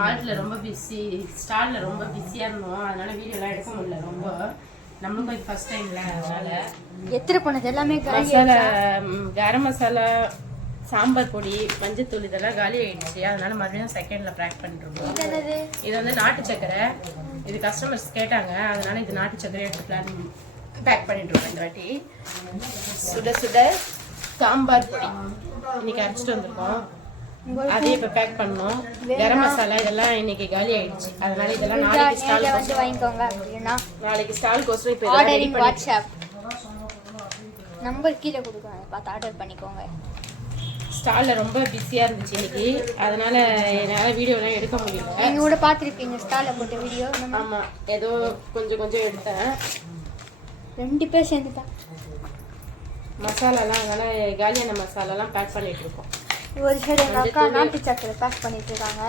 மால்ட்ல ரொம்ப பிஸி, ஸ்டால்ல ரொம்ப பிஸியா இருந்தோம். அதனால வீடியோலாம் எடுக்க முடியல. ரொம்ப நம்மளுக்கும் இது ஃபர்ஸ்ட் டைம்ல. அதனால எத்தனை பண்ணது எல்லாமே மசாலா, கரம் மசாலா, சாம்பார் பொடி, மஞ்சத்தூள் இதெல்லாம் காலி ஆயிடுச்சு. அதனால மறுபடியும் செகண்ட்ல பேக் பண்ணிருக்கோம். இது வந்து நாட்டு சக்கரை. இது கஸ்டமர்ஸ் கேட்டாங்க, அதனால இது நாட்டு சக்கரை எடுத்துக்கலாம் பேக் பண்ணிட்டு இருக்கோம். இந்த வாட்டி சுட சுட சாம்பார் பொடி இன்னைக்கு அரைச்சிட்டு வந்திருக்கோம். அதே இப்போ பேக் பண்ணோம். கரம் மசாலா இதெல்லாம் இன்னைக்கு காலி ஆயிடுச்சு. அதனால இதெல்லாம் நாளைக்கு ஸ்டால் வந்து வாங்கிக்கோங்க. அப்படின்னா நாளைக்கு ஸ்டால் கோசம் இப்போ ஆர்டர் இன் வாட்ஸ்அப் நம்பர் கீழே கொடுக்குறாங்க, பார்த்து ஆர்டர் பண்ணிக்கோங்க. ஸ்டால்ல ரொம்ப பிஸியா இருந்துச்சு இன்னைக்கு, அதனால என்னால வீடியோலாம் எடுக்க முடியல. நீங்க கூட பார்த்துருப்பீங்க ஸ்டால்ல போட்ட வீடியோ. ஆமா, ஏதோ கொஞ்சம் கொஞ்சம் எடுத்தேன். 2 பேர் சேர்ந்துட்டேன். மசாலாலாம் அதனால காலியான மசாலாலாம் பேக் பண்ணிட்டு இருக்கோம். ஒரு சைடு எங்கள் அக்கா நாட்டு சக்கரை பேக் பண்ணிட்டு இருக்காங்க,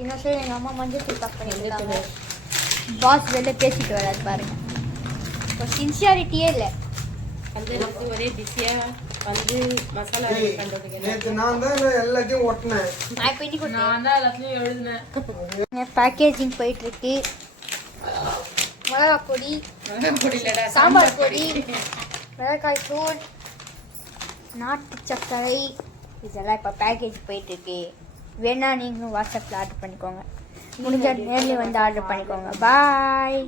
இன்னொரு சைடு எங்கள் அம்மா மஞ்சள் தூள் பேக் பண்ணிட்டு இருக்காங்க. பாஸ் வெளில பேசிட்டு வராது பாருங்க, ஒரு சின்சியாரிட்டியே இல்லை. வந்து ஒரே பிஸியா வந்து மசாலா ரெடி பண்றதுக்கு நான் தான் எல்லாத்தையும் ஒட்டினேன். நான் இப்போ இன்னைக்கு நான் தான் எல்லாத்தையும் எழுதினேன். பேக்கேஜிங் போயிட்டு இருக்கு. மிளகா பொடி, பொடியிலடா சாம்பார் பொடி, மிளகாய் தூள், நாட்டு சர்க்கரை இதெல்லாம் இப்போ பேக்கேஜ் போயிட்டு இருக்கு. வேணா நீங்களும் வாட்ஸ்அப்பில் ஆர்டர் பண்ணிக்கோங்க, முடிஞ்ச நேரில் வந்து ஆர்டர் பண்ணிக்கோங்க. பாய்.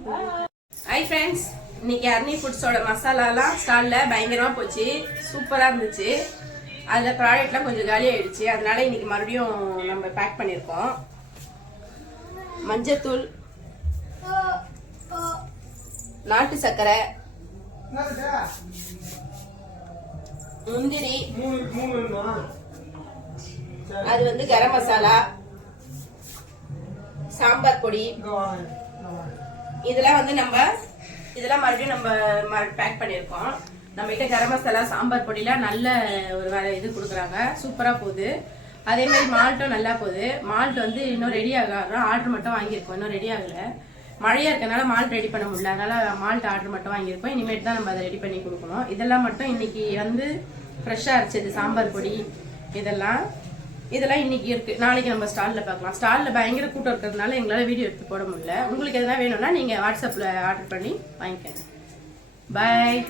ஹாய் ஃப்ரெண்ட்ஸ், இன்னைக்கு அர்னி ஃபுட்ஸோட மசாலாலாம் ஸ்டால்ல பயங்கரமா போச்சு, சூப்பரா இருந்துச்சு. அதுல ப்ராடக்ட்லாம் கொஞ்சம் காலி ஆயிடுச்சு. அதனால இன்னைக்கு மறுபடியும் நம்ம பேக் பண்ணியிருக்கோம். மஞ்சத்தூள், நாட்டு சர்க்கரை, முந்திரி, அது வந்து கரம் மசாலா, சாம்பார் பொடி, இதெல்லாம் வந்து இதெல்லாம் மறுபடியும் நம்ம பேக் பண்ணியிருக்கோம். நம்ம கிட்ட கரம் மசாலா, சாம்பார் பொடிலாம் நல்ல ஒரு இது கொடுக்குறாங்க, சூப்பரா போகுது. அதே மாதிரி மால்ட்டும் நல்லா போகுது. மால்ட் வந்து இன்னும் ரெடி ஆகல, ஆர்டர் மட்டும் வாங்கியிருக்கோம், இன்னும் ரெடி ஆகல. மழையா இருக்கனால மால்ட் ரெடி பண்ண முடியல, அதனால மால்ட் ஆர்டர் மட்டும் வாங்கியிருக்கோம். இனிமேட்டு தான் நம்ம அதை ரெடி பண்ணி கொடுக்கணும். இதெல்லாம் மட்டும் இன்னைக்கு வந்து ஃப்ரெஷ்ஷாக அரைச்சது சாம்பார் பொடி, இதெல்லாம் இன்னைக்கு இருக்கு. நாளைக்கு நம்ம ஸ்டால்ல பார்க்கலாம். ஸ்டால்ல பயங்கர கூட்டம் இருக்கிறதுனால எங்களால் வீடியோ எடுத்து போட முடியல. உங்களுக்கு எதனா வேணும்னா நீங்க வாட்ஸ்அப்ல ஆர்டர் பண்ணி வாங்கிக்கோங்க. பாய்.